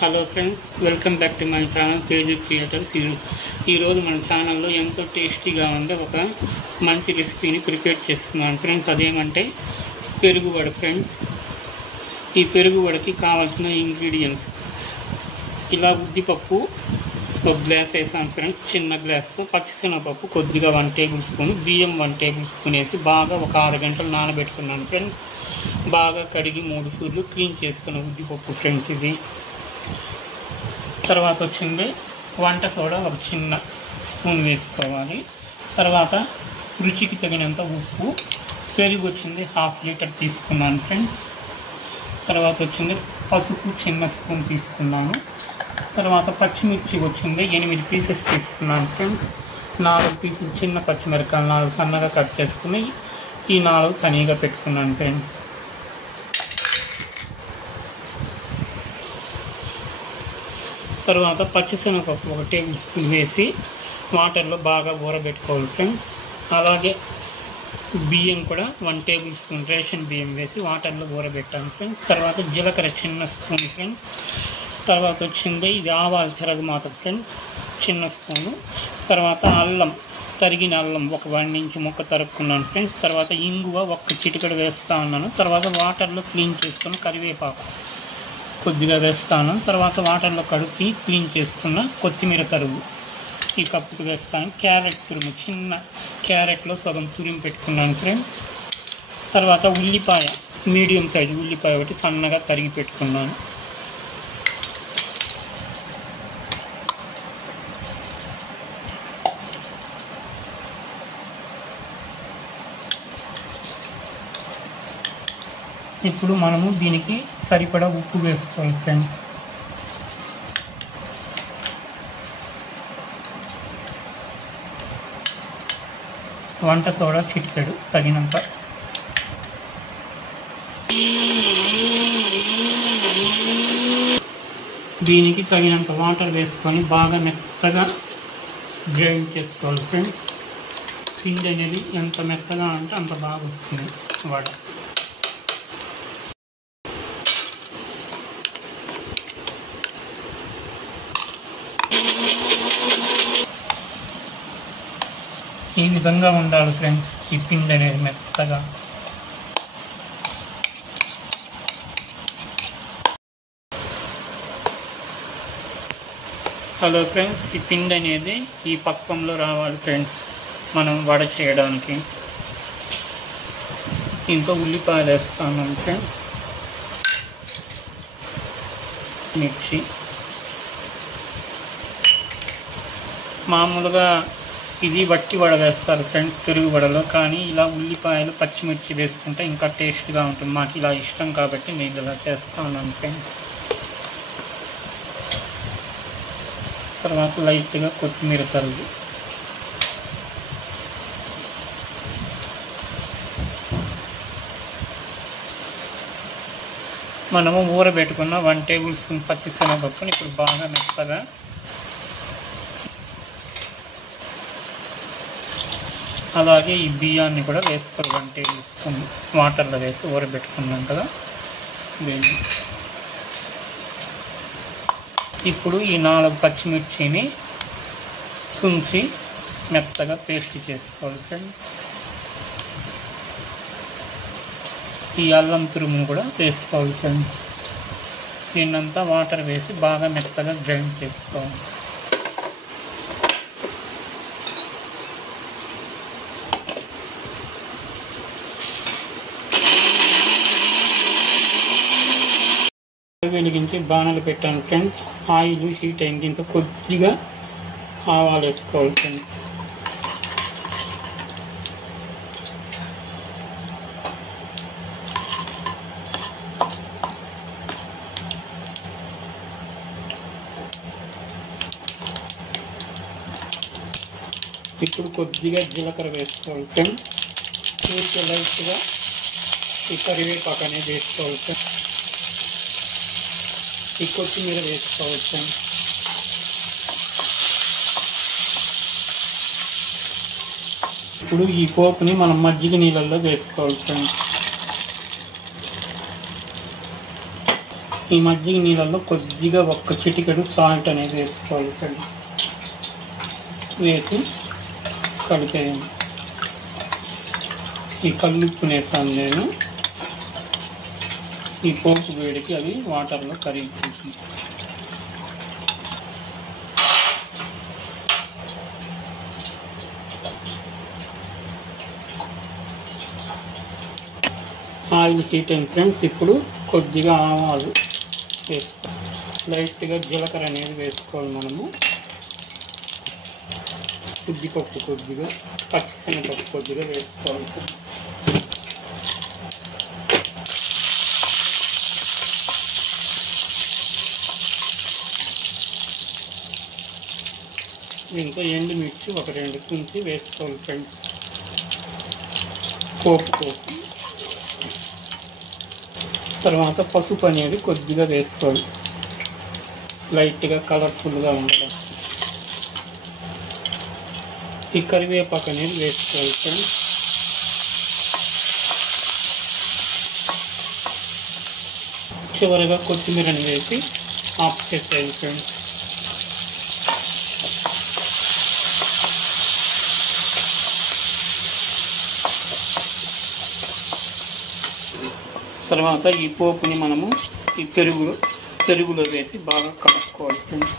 Hello friends, welcome back to my channel Teju creators. ఈరోజు మన ఛానల్లో ఎంతో టేస్టీగా ఉండే ఒక మంచి రెసిపీని ప్రిపేర్ చేస్తున్నాను ఫ్రెండ్స్. అదేమంటే పెరుగు వడ ఫ్రెండ్స్. ఈ పెరుగు వడకి కావాల్సిన ఇంగ్రీడియంట్స్ ఇలా ఉద్దిపప్పు ఒక గ్లాస్ వేసాను ఫ్రెండ్స్, చిన్న గ్లాస్తో. పచ్చిశనగపప్పు కొద్దిగా 1 టేబుల్ స్పూన్, బియ్యం 1 టేబుల్ స్పూన్ వేసి బాగా ఒక 6 గంటలు నానబెట్టుకున్నాను ఫ్రెండ్స్. బాగా కడిగి 3 సార్లు క్లీన్ చేసుకున్న ఉద్దిపప్పు ఫ్రెండ్స్ ఇది. తర్వాత వచ్చింది వంట సోడా ఒక చిన్న స్పూన్ వేసుకోవాలి. తర్వాత రుచికి తగినంత ఉప్పు, పెరుగు వచ్చింది 1/2 లీటర్ తీసుకున్నాను ఫ్రెండ్స్. తర్వాత వచ్చింది పసుపు చిన్న స్పూన్ తీసుకున్నాను. తర్వాత పచ్చిమిర్చి వచ్చింది 8 పీసెస్ తీసుకున్నాను ఫ్రెండ్స్. 4 పీసులు చిన్న పచ్చిమిరకాయలు 4 సన్నగా కట్ చేసుకుని ఈ 4 తనీగా పెట్టుకున్నాను ఫ్రెండ్స్. తర్వాత పచ్చిశనగపప్పు 1 టేబుల్ స్పూన్ వేసి వాటర్లో బాగా ఊరబెట్టుకోవాలి ఫ్రెండ్స్. అలాగే బియ్యం కూడా 1 టేబుల్ స్పూన్ రేషన్ బియ్యం వేసి వాటర్లో ఊరబెట్టాను ఫ్రెండ్స్. తర్వాత జీలకర్ర చిన్న స్పూన్ ఫ్రెండ్స్. తర్వాత వచ్చింది ఇది ఆవాలు తిరగమాత ఫ్రెండ్స్, చిన్న స్పూను. తర్వాత అల్లం, తరిగిన అల్లం ఒక 1 ఇంచు ముక్క తరుక్కున్నాను ఫ్రెండ్స్. తర్వాత ఇంగువ 1 చిటికెడు వేస్తూ ఉన్నాను. తర్వాత వాటర్లో క్లీన్ చేసుకున్న కరివేపాకు కొద్దిగా వేస్తాను. తర్వాత వాటర్లో కడుక్కి క్లీన్ చేసుకున్న కొత్తిమీర తరుగు ఈ కప్పుకి వేస్తాను. క్యారెట్ తురుము, చిన్న క్యారెట్లో సగం తురిమి పెట్టుకున్నాను ఫ్రెండ్స్. తర్వాత ఉల్లిపాయ, మీడియం సైజు ఉల్లిపాయ ఒకటి సన్నగా తరిగి పెట్టుకున్నాను. ఇప్పుడు మనము దీనికి సరిపడా ఉప్పు వేసుకోవాలి ఫ్రెండ్స్. వంట సోడా చిటికెడు తగినంత. దీనికి తగినంత వాటర్ వేసుకొని బాగా మెత్తగా గ్రైండ్ చేసుకోవాలి ఫ్రెండ్స్. పిండి అనేది ఎంత మెత్తగా అంటే అంత బాగా వస్తుంది వడ. ఈ విధంగా ఉండాలి ఫ్రెండ్స్ ఈ పిండి అనేది మెత్తగా. హలో ఫ్రెండ్స్, ఈ పిండి అనేది ఈ పక్వంలో రావాలి ఫ్రెండ్స్ మనం వడ చేయడానికి. ఇంకో ఉల్లిపాయలు వేస్తాను ఫ్రెండ్స్, మిర్చి. మామూలుగా ఇది వట్టి వడ వేస్తారు ఫ్రెండ్స్ పెరుగు వడలో, కానీ ఇలా ఉల్లిపాయలు పచ్చిమిర్చి వేసుకుంటే ఇంకా టేస్ట్గా ఉంటుంది. మాకు ఇలా ఇష్టం కాబట్టి నేను ఇలా చేస్తా ఉన్నాను ఫ్రెండ్స్. తర్వాత లైట్గా కొత్తిమీర తరుగు. మనము ఊరబెట్టుకున్న 1 టేబుల్ స్పూన్ పచ్చిశనగపప్పుని ఇప్పుడు బాగా మెత్తగా అలాగే ఈ బియ్యాన్ని కూడా వేసుకోవాలి. 1 టేబుల్ స్పూన్ వాటర్లో వేసి ఊరబెట్టుకున్నాం కదా దీన్ని. ఇప్పుడు ఈ 4 పచ్చిమిర్చిని తుంచి మెత్తగా పేస్ట్ చేసుకోవాలి ఫ్రెండ్స్. ఈ అల్లం తురుమును కూడా వేసుకోవాలి ఫ్రెండ్స్. దీన్నంతా వాటర్ వేసి బాగా మెత్తగా గ్రైండ్ చేసుకోవాలి. వెలిగించి బాణలు పెట్టాను ఫ్రెండ్స్. ఆయిల్ హీట్ అయింది. దీంతో కొద్దిగా ఆవాలు వేసుకోవాలి ఫ్రెండ్స్. ఇప్పుడు కొద్దిగా జీలకర్ర వేసుకోవాలి ఫ్రెండ్స్. పూర్తి లైట్గా ఈ కరివేపాకు అనేది వేసుకోవాలి ఫ్రెండ్స్. ఈ కొత్తిమీర వేసుకోవచ్చు. ఇప్పుడు ఈ పోపుని మనం మజ్జిగ నీళ్ళల్లో వేసుకోవాలి ఫ్రెండ్స్. ఈ మజ్జిగ నీళ్ళల్లో కొద్దిగా ఒక్క చిటికెడు సాల్ట్ అనేది వేసుకోవాలి ఫ్రెండ్స్. వేసి కలిపేయండి. ఈ కల్లుప్పు వేసాను నేను. ఈ పోపు వేడికి అవి వాటర్లో కరిగిపోతుంది. ఆయిల్ హీట్ అయిన ఫ్రెండ్స్, ఇప్పుడు కొద్దిగా ఆవాలు వేసుకోవాలి. లైట్గా జీలకర్ర అనేది వేసుకోవాలి. మనము ఉద్దిపప్పు కొద్దిగా, పచ్చిశనగపప్పు కొద్దిగా వేసుకోవాలి. దీంతో ఎండుమిర్చి ఒక 2 తుంచి వేసుకోవాలి ఫ్రెండ్స్. పోపు కోసం తర్వాత పసుపు అనేది కొద్దిగా వేసుకోవాలి, లైట్గా కలర్ఫుల్గా ఉండడం. ఈ కరివేపాకు అనేది వేసుకోవాలి ఫ్రెండ్స్. చివరిగా కొత్తిమీరని వేసి ఆఫ్ చేసేయాలి ఫ్రెండ్స్. తర్వాత ఈ పోపుని మనము ఈ పెరుగులో వేసి బాగా కలుపుకోవాలి ఫ్రెండ్స్.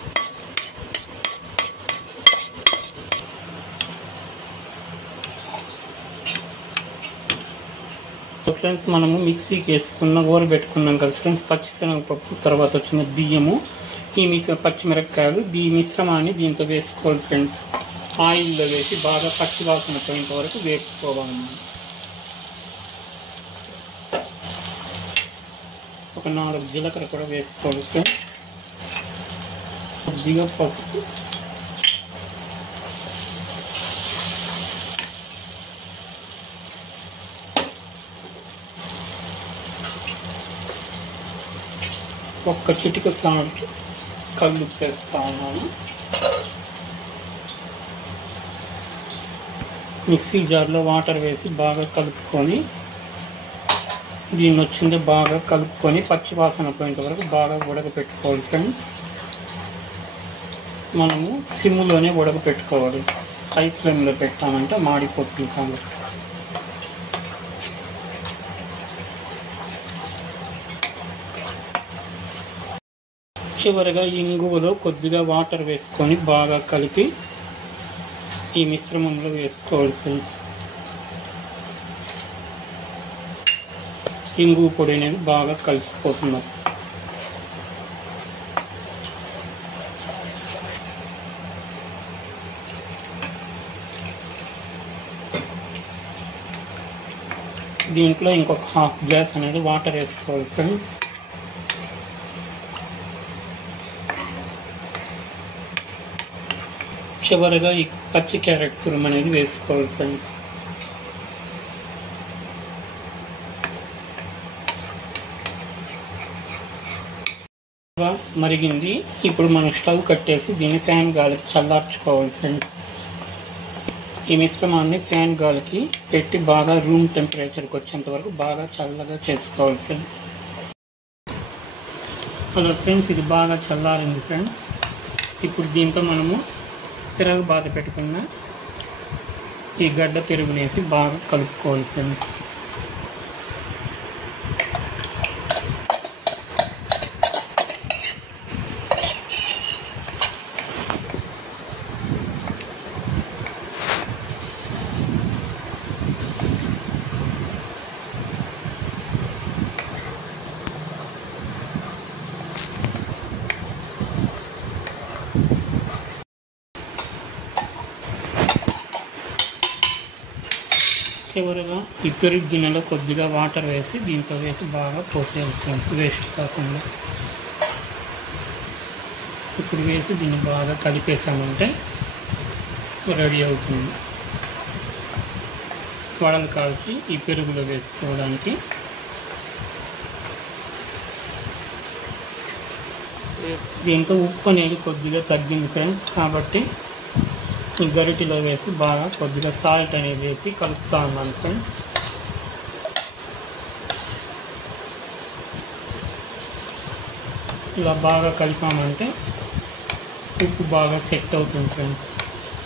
ఫ్రెండ్స్, మనము మిక్సీకి వేసుకున్న ఊరబెట్టుకున్నాం కదా ఫ్రెండ్స్ పచ్చిశనగపప్పు, తర్వాత వచ్చిన బియ్యము, ఈ పచ్చిమిరపకాయలు, ఈ మిశ్రమాన్ని దీంతో వేసుకోవాలి ఫ్రెండ్స్. ఆయిల్లో వేసి బాగా పచ్చి వాసన పోయేంత వరకు వేసుకోవాలి. ఒక 4 జీలకర్ర కూడా వేసుకోవాలి ఫ్రెండ్స్. కొద్దిగా పసుపు, ఒక్క చిటిక సాల్ట్, కల్లుప్పు వేస్తా ఉన్నాను. మిక్సీ జార్లో వాటర్ వేసి బాగా కలుపుకొని దీన్ని వచ్చింది బాగా కలుపుకొని పచ్చి వాసన పోయేంత వరకు బాగా ఉడకపెట్టుకోవాలి ఫ్రెండ్స్. మనము సిమ్లోనే ఉడకపెట్టుకోవాలి, హై ఫ్లేమ్లో పెట్టామంటే మాడిపోతుంది కాబట్టి. చివరిగా ఇంగువలో కొద్దిగా వాటర్ వేసుకొని బాగా కలిపి ఈ మిశ్రమంలో వేసుకోవాలి ఫ్రెండ్స్. ఇంగువ పొడి అనేది బాగా కలిసిపోతుంది. దీంట్లో ఇంకొక ½ గ్లాస్ అనేది వాటర్ వేసుకోవాలి ఫ్రెండ్స్. చివరిగా ఈ పచ్చి క్యారెట్ తురుము అనేది వేసుకోవాలి ఫ్రెండ్స్. మరిగింది. ఇప్పుడు మనం స్టవ్ కట్టేసి దీన్ని ఫ్యాన్ గాలికి చల్లార్చుకోవాలి ఫ్రెండ్స్. ఈ మిశ్రమాన్ని ఫ్యాన్ గాలికి పెట్టి బాగా రూమ్ టెంపరేచర్కి వచ్చేంత వరకు బాగా చల్లగా చేసుకోవాలి ఫ్రెండ్స్. హలో ఫ్రెండ్స్, ఇది బాగా చల్లారింది ఫ్రెండ్స్. ఇప్పుడు దీంతో మనము తిరగబాత పెట్టుకున్న ఈ గడ్డ పెరుగునేసి బాగా కలుపుకోవాలి ఫ్రెండ్స్. చివరిగా ఈ పెరుగు గిన్నెలో కొద్దిగా వాటర్ వేసి దీంతో వేసి బాగా పోసేయాలి ఫ్రెండ్స్, వేస్ట్ కాకుండా. ఇప్పుడు వేసి దీన్ని బాగా కలిపేసామంటే రెడీ అవుతుంది. వడలు కాల్చి ఈ పెరుగులో వేసుకోవడానికి. దీంతో ఉప్పు అనేది కొద్దిగా తగ్గింది ఫ్రెండ్స్, కాబట్టి ఈ గరిటిలో వేసి బాగా కొద్దిగా సాల్ట్ అనేది వేసి కలుపుతా ఉన్నాను ఫ్రెండ్స్. ఇలా బాగా కలిపామంటే ఉప్పు బాగా సెట్ అవుతుంది ఫ్రెండ్స్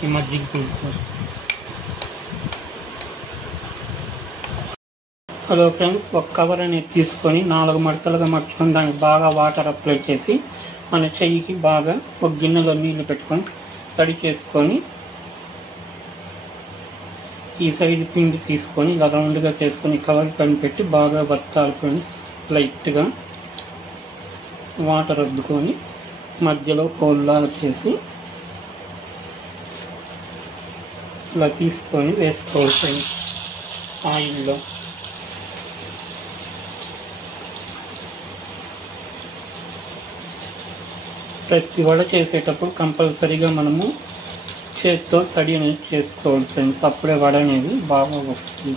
ఈ మజ్జిగ పులుసు. హలో ఫ్రెండ్స్, ఒక కవర్ అనేది తీసుకొని 4 మడతలుగా మర్చుకొని దానికి బాగా వాటర్ అప్లై చేసి మన చెయ్యికి బాగా ఒక గిన్నెలో నీళ్ళు పెట్టుకొని తడి చేసుకొని ఈ సైజు పిండి తీసుకొని ఇలా రౌండ్గా చేసుకొని కవర్ పైన పెట్టి బాగా వత్తాలి ఫ్రెండ్స్. లైట్గా వాటర్ అద్దుకొని మధ్యలో హోల్లాగా చేసి ఇలా తీసుకొని వేసుకోవాలి ఫ్రెండ్స్ ఆయిల్లో. ప్రతి వడ చేసేటప్పుడు కంపల్సరీగా మనము చేతితో తడి అనేది చేసుకోవాలి ఫ్రెండ్స్, అప్పుడే వడ అనేది బాగా వస్తుంది.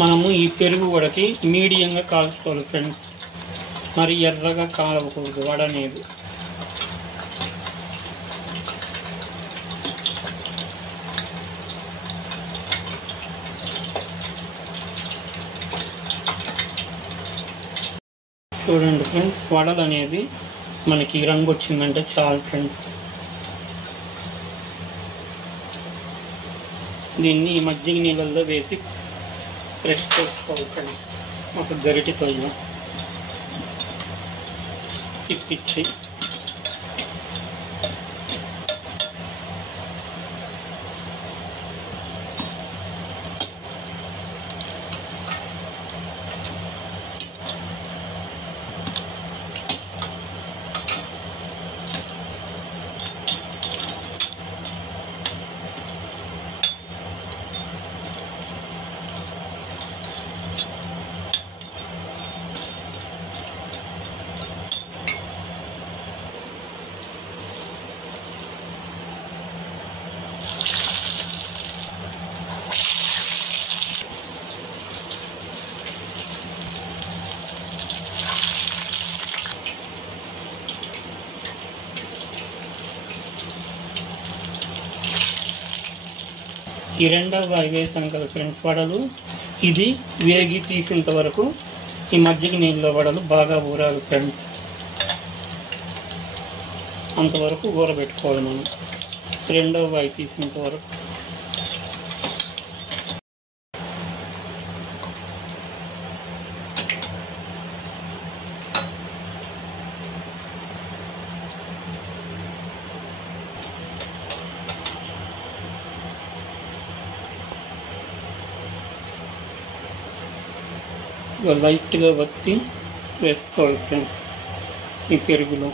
మనము ఈ పెరుగు వడకి మీడియంగా కాల్చుకోవాలి ఫ్రెండ్స్, మరి ఎర్రగా కాలకూడదు వడ అనేది. చూడండి ఫ్రెండ్స్, వడలు అనేది మనకి రంగు వచ్చిందంటే చాలు ఫ్రెండ్స్. దీన్ని ఈ మజ్జిగ నీళ్ళల్లో వేసి ప్రెస్ చేసుకోవాలి ఫ్రెండ్స్. ఒక గరిటెతో ఇలా తిప్పించి ఈ రెండవ వేసాం కదా ఫ్రెండ్స్ వడలు, ఇది వేగి తీసేంత వరకు ఈ మజ్జిగ నీళ్ళలో వడలు బాగా ఊరాలి ఫ్రెండ్స్. అంతవరకు ఊరబెట్టుకోవాలి మనం, రెండవ వాయి తీసేంత వరకు. లైట్గా వత్తి వేసుకోవాలి ఫ్రెండ్స్ ఈ పెరుగులో.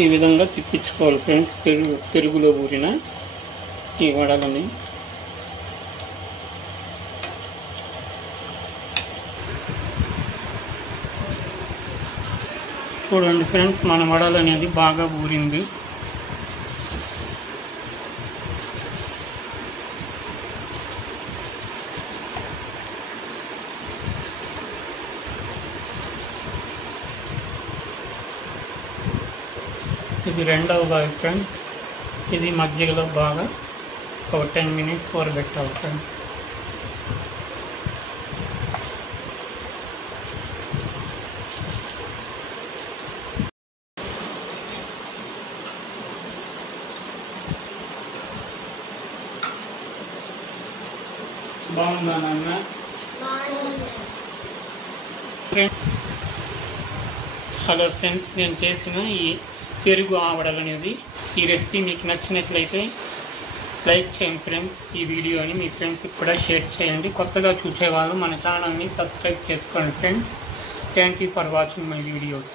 ఈ విధంగా తిప్పించుకోవాలి ఫ్రెండ్స్ పెరుగులో ఊరిన ఈ వడలని. చూడండి ఫ్రెండ్స్, మన వడలు అనేది బాగా ఊరింది. ఇది రెండవ బాగా ఫ్రెండ్స్, ఇది మజ్జిగలో బాగా ఒక 10 minutes ఊరబెట్టాలి ఫ్రెండ్స్. బాగుందా నాన్న? ఫ్రెండ్స్ హలో ఫ్రెండ్స్, నేను చేసిన ఈ పెరుగు ఆవడలు అనేది ఈ రెసిపీ మీకు నచ్చినట్లయితే లైక్ చేయండి ఫ్రెండ్స్. ఈ వీడియోని మీ ఫ్రెండ్స్కి కూడా షేర్ చేయండి. కొత్తగా చూసేవాళ్ళు మన ఛానల్ని సబ్స్క్రైబ్ చేసుకోండి friends. Thank you for watching my videos.